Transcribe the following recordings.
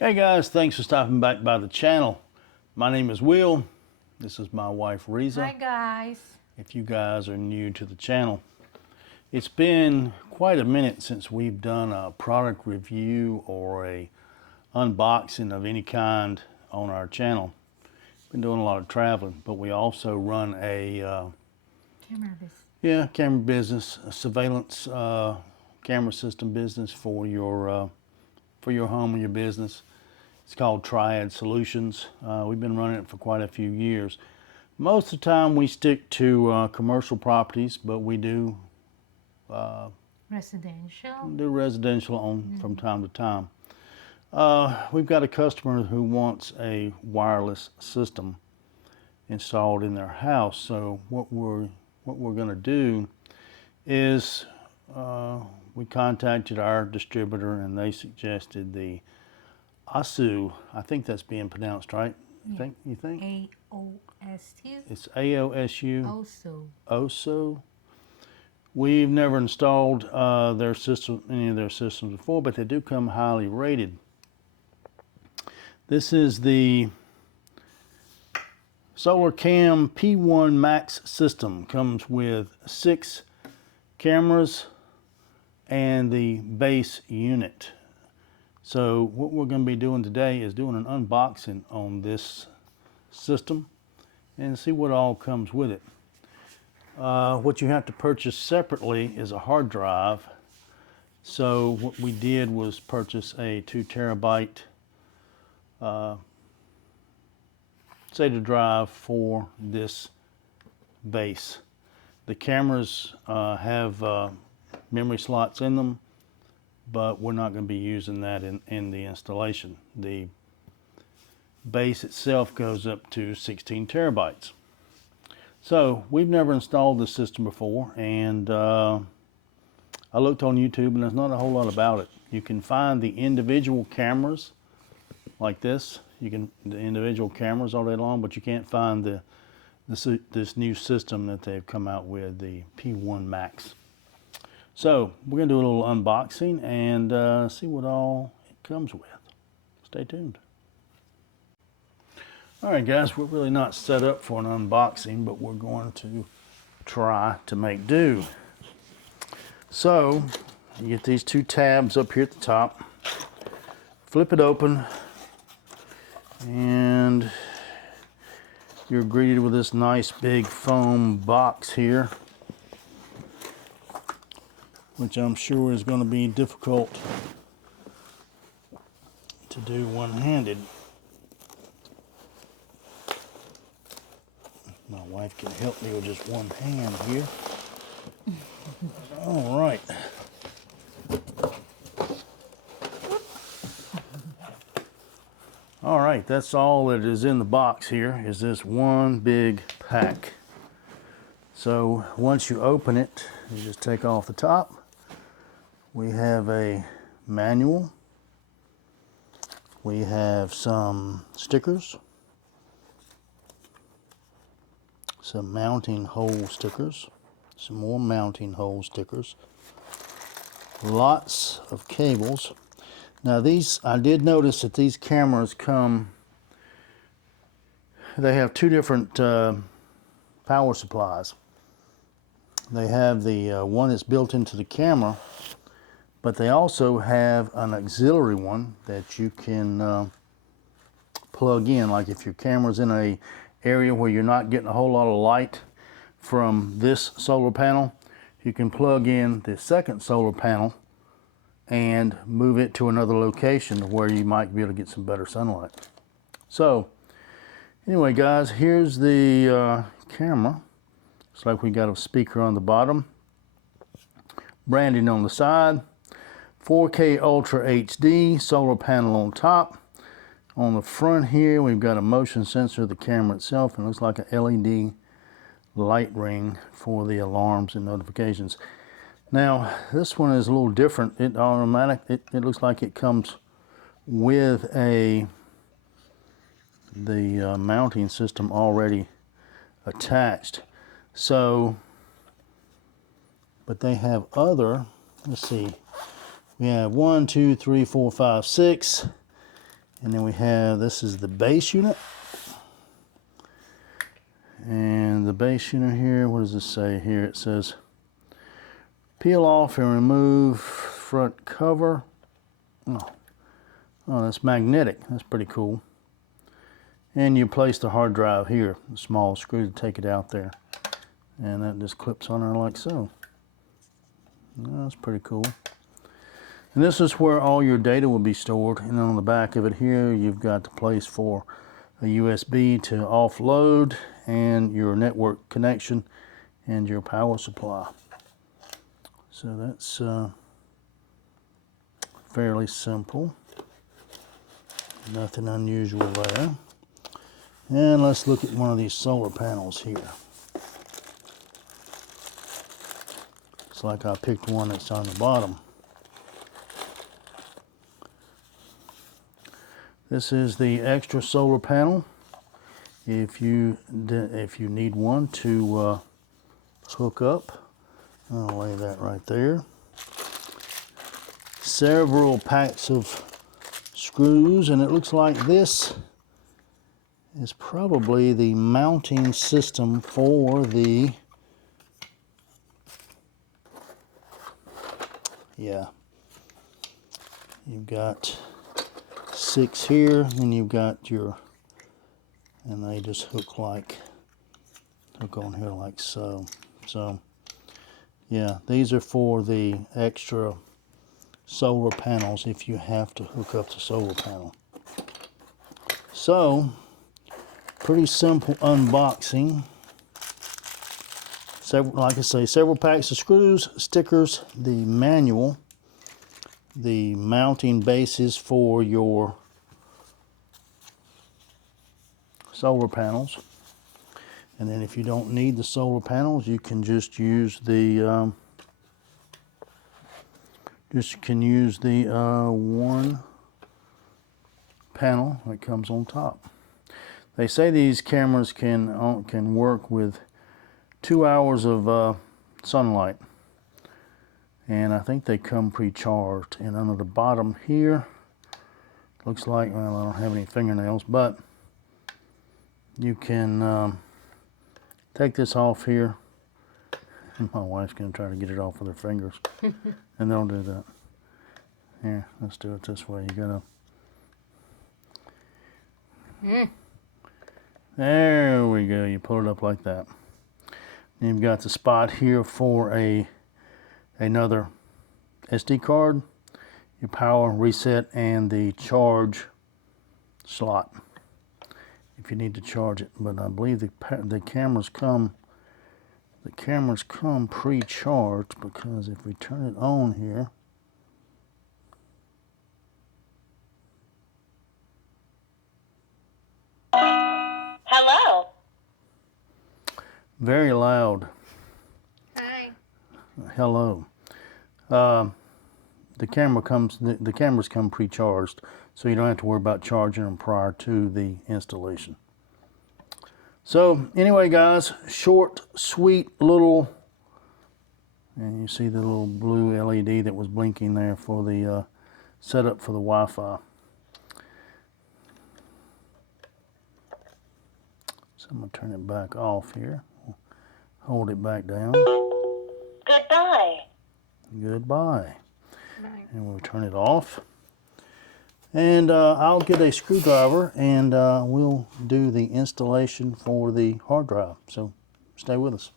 Hey guys, thanks for stopping back by the channel. My name is Will. This is my wife Reza. Hi guys. If you guys are new to the channel, it's been quite a minute since we've done a product review or a unboxing of any kind on our channel. Been doing a lot of traveling, but we also run a camera business, a surveillance camera system business for your home or your business. It's called Triad Solutions. We've been running it for quite a few years. Most of the time we stick to commercial properties, but we do residential from time to time. We've got a customer who wants a wireless system installed in their house. So what we're going to do is we contacted our distributor and they suggested the AOSO, I think that's being pronounced right. Yeah. You think? AOSO. It's AOSU. AOSO. AOSO. We've never installed their system, any of their systems before, but they do come highly rated. This is the AOSO P1 Max system. Comes with 6 cameras and the base unit. So what we're going to be doing today is doing an unboxing on this system and see what all comes with it. What you have to purchase separately is a hard drive. So what we did was purchase a 2 terabyte SATA drive for this base. The cameras have memory slots in them, but we're not going to be using that in the installation. The base itself goes up to 16 terabytes. So we've never installed this system before, and I looked on YouTube and there's not a whole lot about it. You can find the individual cameras like this. The individual cameras all day long, but you can't find this new system that they've come out with, the P1 Max. So we're going to do a little unboxing and see what all it comes with. Stay tuned. Alright guys, we're really not set up for an unboxing, but we're going to try to make do. So you get these 2 tabs up here at the top. Flip it open and you're greeted with this nice big foam box here, which I'm sure is going to be difficult to do one-handed. My wife can help me with just one hand here. All right. All right, that's all that is in the box here, is this one big pack. So once you open it, you just take off the top. We have a manual. We have some stickers, some mounting hole stickers, some more mounting hole stickers, lots of cables. Now these, I did notice that these cameras come, they have 2 different power supplies. They have the one that's built into the camera, but they also have an auxiliary one that you can plug in. Like if your camera's in a area where you're not getting a whole lot of light from this solar panel, you can plug in the second solar panel and move it to another location where you might be able to get some better sunlight. So anyway guys, here's the camera. Looks like we got a speaker on the bottom, branding on the side, 4K Ultra HD, solar panel on top. On the front here we've got a motion sensor of the camera itself, and it looks like an LED light ring for the alarms and notifications. Now this one is a little different. It looks like it comes with the mounting system already attached. So, but they have other, let's see, we have 1, 2, 3, 4, 5, 6 And then we have, this is the base unit. And the base unit here, what does this say here? It says, peel off and remove front cover. Oh, that's magnetic. That's pretty cool. And you place the hard drive here, the small screw to take it out there. And that just clips on there like so. That's pretty cool. And this is where all your data will be stored. And on the back of it here, you've got the place for a USB to offload and your network connection and your power supply. So that's fairly simple. Nothing unusual there. And let's look at one of these solar panels here. It's like I picked one that's on the bottom. This is the extra solar panel. If you need one to hook up, I'll lay that right there. Several packs of screws, and it looks like this is probably the mounting system for the, yeah, you've got 6 here, and you've got your, and they just hook on here like so. So yeah, these are for the extra solar panels if you have to hook up the solar panel. So pretty simple unboxing. Like I say, several packs of screws, stickers, the manual, the mounting bases for your solar panels. And then if you don't need the solar panels, you can just use the one panel that comes on top. They say these cameras can work with 2 hours of sunlight, and I think they come pre-charged. And under the bottom here, looks like, well, I don't have any fingernails, but you can take this off here. My wife's gonna try to get it off with her fingers, and don't do that. Here, let's do it this way. You gotta. There we go. You pull it up like that. And you've got the spot here for another SD card, your power reset, and the charge slot if you need to charge it. But I believe the cameras come pre-charged, because if we turn it on here, Hello. very loud. Hi. Hello. The cameras come pre-charged, so you don't have to worry about charging them prior to the installation. So anyway, guys, short, sweet little, and you see the little blue LED that was blinking there for the setup for the Wi-Fi. So I'm gonna turn it back off here. Hold it back down. Goodbye. Goodbye. Bye. And we'll turn it off. And I'll get a screwdriver, and we'll do the installation for the hard drive. So stay with us.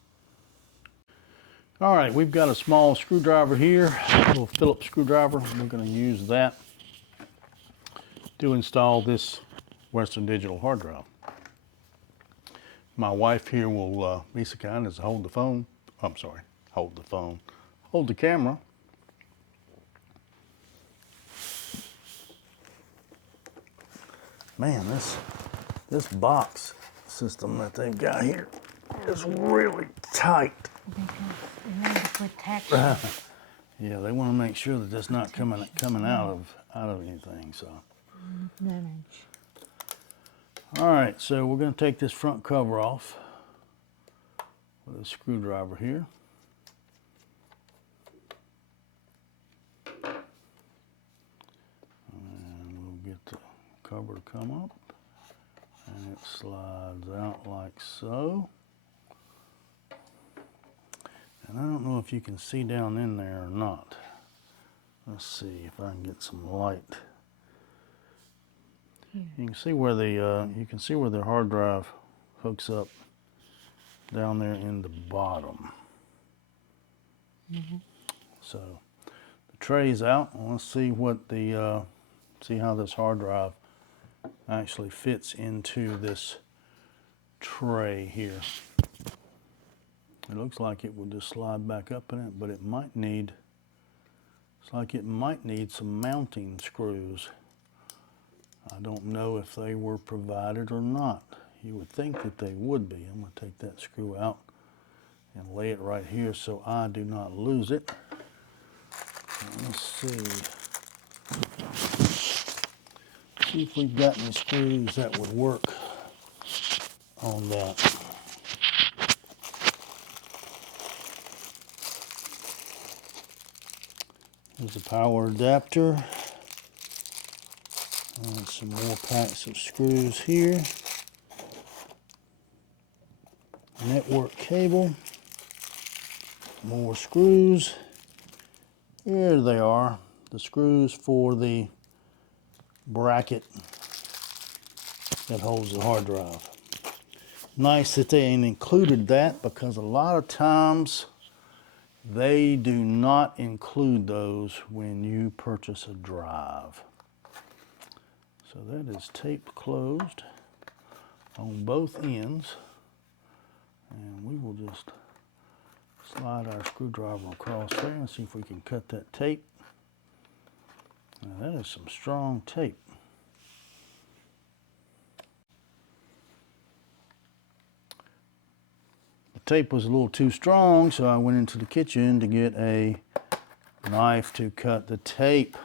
All right, we've got a small screwdriver here, a little Phillips screwdriver. We're going to use that to install this Western Digital hard drive. My wife here will be so kind as to hold the phone. I'm sorry, hold the phone. Hold the camera. Man, this box system that they've got here is really tight. Because you need the protection. Yeah, they want to make sure that that's not coming out of anything. So, Manage. all right, so we're going to take this front cover off with a screwdriver here. And we'll get the cover to come up, and it slides out like so. And I don't know if you can see down in there or not. Let's see if I can get some light. Here. You can see where the hard drive hooks up down there in the bottom. So the tray's out. Let's see what the see how this hard drive actually fits into this tray here. It looks like it would just slide back up in it, but it might need, it's like it might need some mounting screws. I don't know if they were provided or not. You would think that they would be. I'm going to take that screw out and lay it right here so I do not lose it. Let's see. See if we've got any screws that would work on that. There's a power adapter. And some more packs of screws here. Network cable. More screws. Here they are. The screws for the bracket that holds the hard drive. Nice that they included that, because a lot of times they do not include those when you purchase a drive. So that is taped closed on both ends, and we will just slide our screwdriver across there and see if we can cut that tape. Now that is some strong tape. The tape was a little too strong, so I went into the kitchen to get a knife to cut the tape,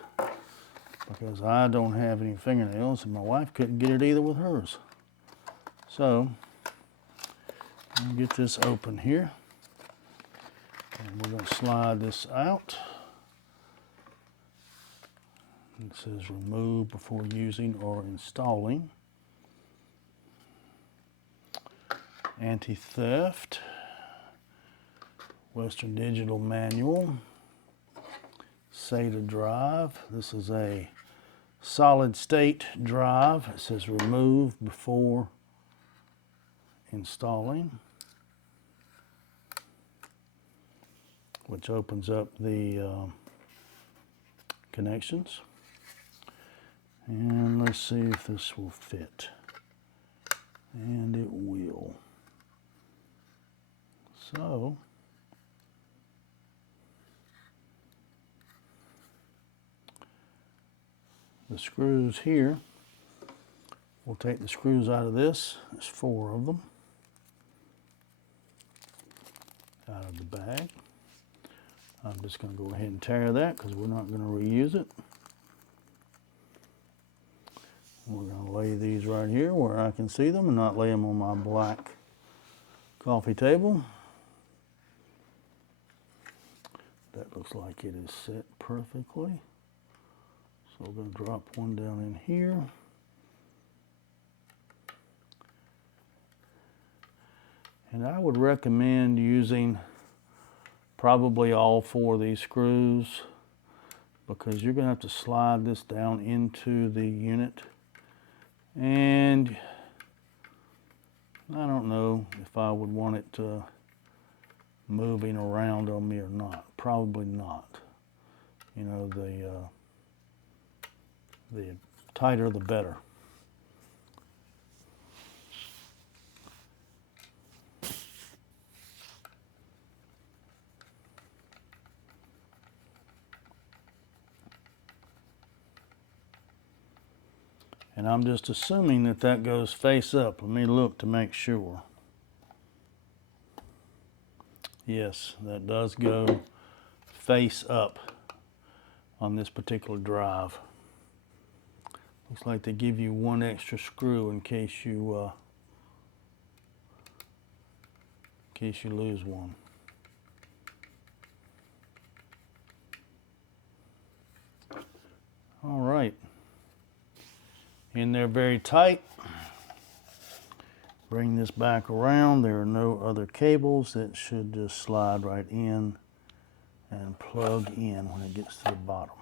because I don't have any fingernails and my wife couldn't get it either with hers. So, let me get this open here. And we're going to slide this out. It says remove before using or installing. Anti-theft. Western Digital Manual. SATA drive. This is a solid state drive. It says remove before installing, which opens up the connections. And let's see if this will fit. And it will. So, the screws here, we'll take the screws out of this. There's 4 of them out of the bag. I'm just going to go ahead and tear that because we're not going to reuse it. We're going to lay these right here where I can see them and not lay them on my black coffee table. That looks like it is set perfectly. So we're going to drop one down in here. And I would recommend using probably all 4 of these screws, because you're going to have to slide this down into the unit. And I don't know if I would want it moving around on me or not. Probably not. You know, the tighter the better. And I'm just assuming that that goes face up. Let me look to make sure. Yes, that does go face up on this particular drive. Looks like they give you 1 extra screw in case you lose one. All right. in there very tight. Bring this back around. There are no other cables. That should just slide right in and plug in when it gets to the bottom.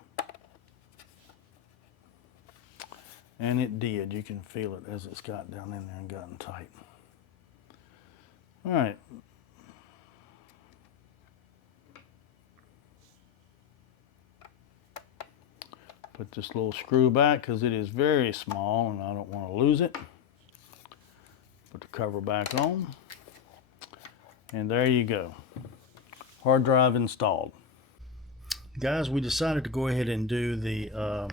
And it did. You can feel it as it's got down in there and gotten tight. All right. Put this little screw back because it is very small and I don't want to lose it. Put the cover back on. And there you go. Hard drive installed. Guys, we decided to go ahead and do the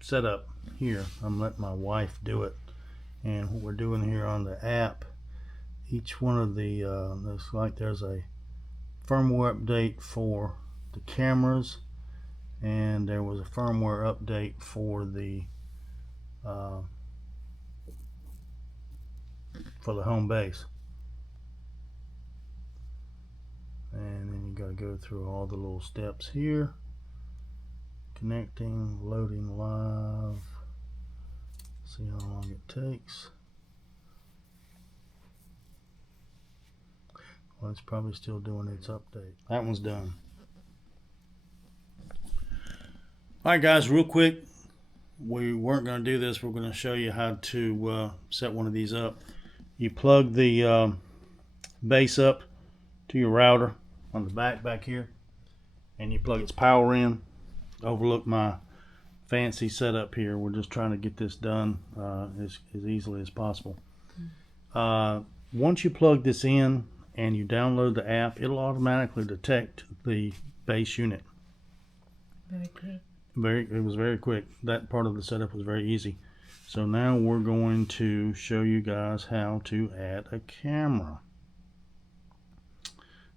setup here. I'm letting my wife do it. And what we're doing here on the app, each one of the, looks like there's a firmware update for the cameras, and there was a firmware update for the home base. And then you got to go through all the little steps here. Connecting, loading live. See how long it takes. Well, it's probably still doing its update. That one's done. Alright guys, real quick, we weren't going to do this. We're going to show you how to set one of these up. You plug the base up to your router on the back here, and you plug its power in. Overlook my fancy setup here. We're just trying to get this done as easily as possible. Once you plug this in and you download the app, it'll automatically detect the base unit. Very quick. It was very quick. That part of the setup was very easy. So now we're going to show you guys how to add a camera.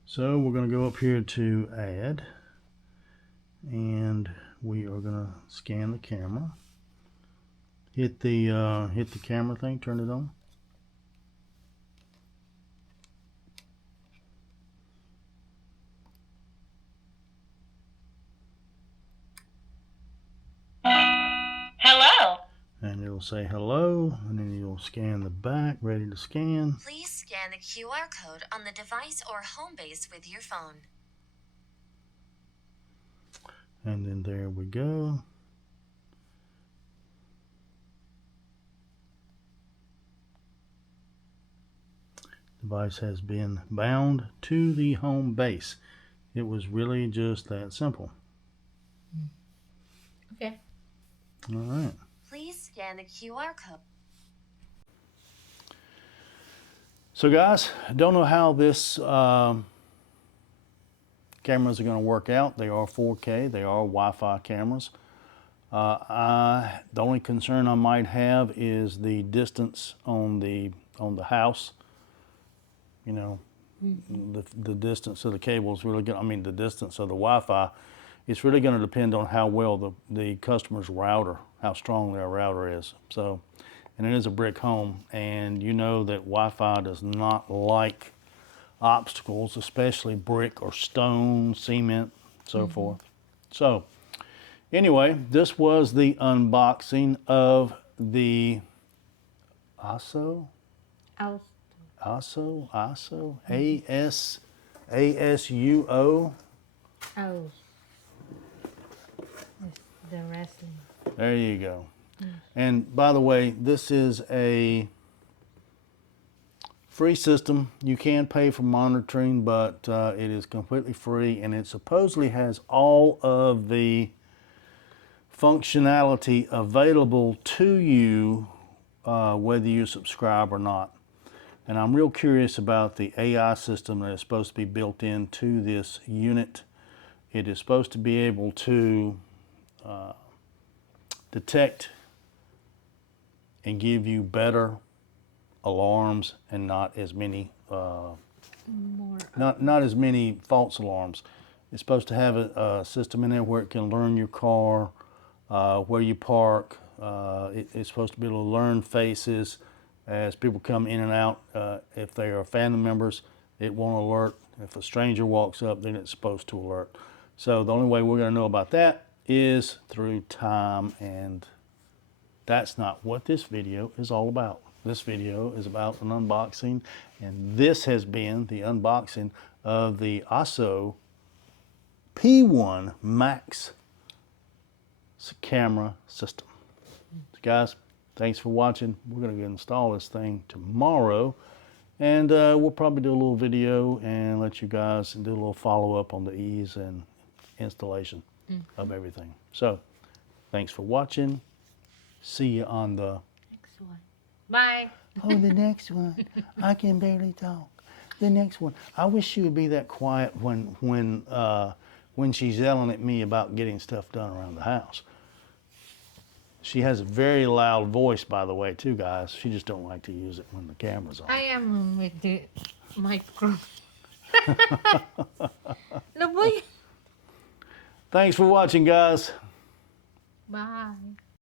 So we're going to go up here to add, and we are going to scan the camera. Hit the camera thing, turn it on. Hello. And it'll say hello, and then you'll scan the back, ready to scan. Please scan the QR code on the device or home base with your phone. And then there we go. Device has been bound to the home base. It was really just that simple. Okay. All right. Please scan the QR code. So guys, I don't know how this cameras are going to work out. They are 4K. They are Wi-Fi cameras. The only concern I might have is the distance on the house. You know, the distance of the cable is really good. I mean, the distance of the Wi-Fi. It's really going to depend on how well the customer's router, how strong their router is. So, and it is a brick home, and you know that Wi-Fi does not like obstacles, especially brick or stone, cement, so forth. So, anyway, this was the unboxing of the AOSO, AOSO. ASUO. Oh. It's the wrestling. There you go. And by the way, this is a free system. You can pay for monitoring, but it is completely free, and it supposedly has all of the functionality available to you whether you subscribe or not. And I'm real curious about the AI system that is supposed to be built into this unit. It is supposed to be able to detect and give you better alarms and not as many not as many false alarms. It's supposed to have a system in there where it can learn your car, where you park. It's supposed to be able to learn faces as people come in and out. If they are family members, it won't alert. If a stranger walks up, then it's supposed to alert. So the only way we're going to know about that is through time and That's not what this video is all about. This video is about an unboxing, and this has been the unboxing of the AOSO P1 Max camera system. So guys, thanks for watching. We're going to install this thing tomorrow, and we'll probably do a little video and let you guys do a little follow-up on the ease and installation of everything. So thanks for watching. See you on the Next one. Bye. oh, the next one. I can barely talk. The next one. I wish she would be that quiet when she's yelling at me about getting stuff done around the house. She has a very loud voice, by the way, too, guys. She just don't like to use it when the camera's on. I am with the micro. Laboy. Thanks for watching, guys. Bye.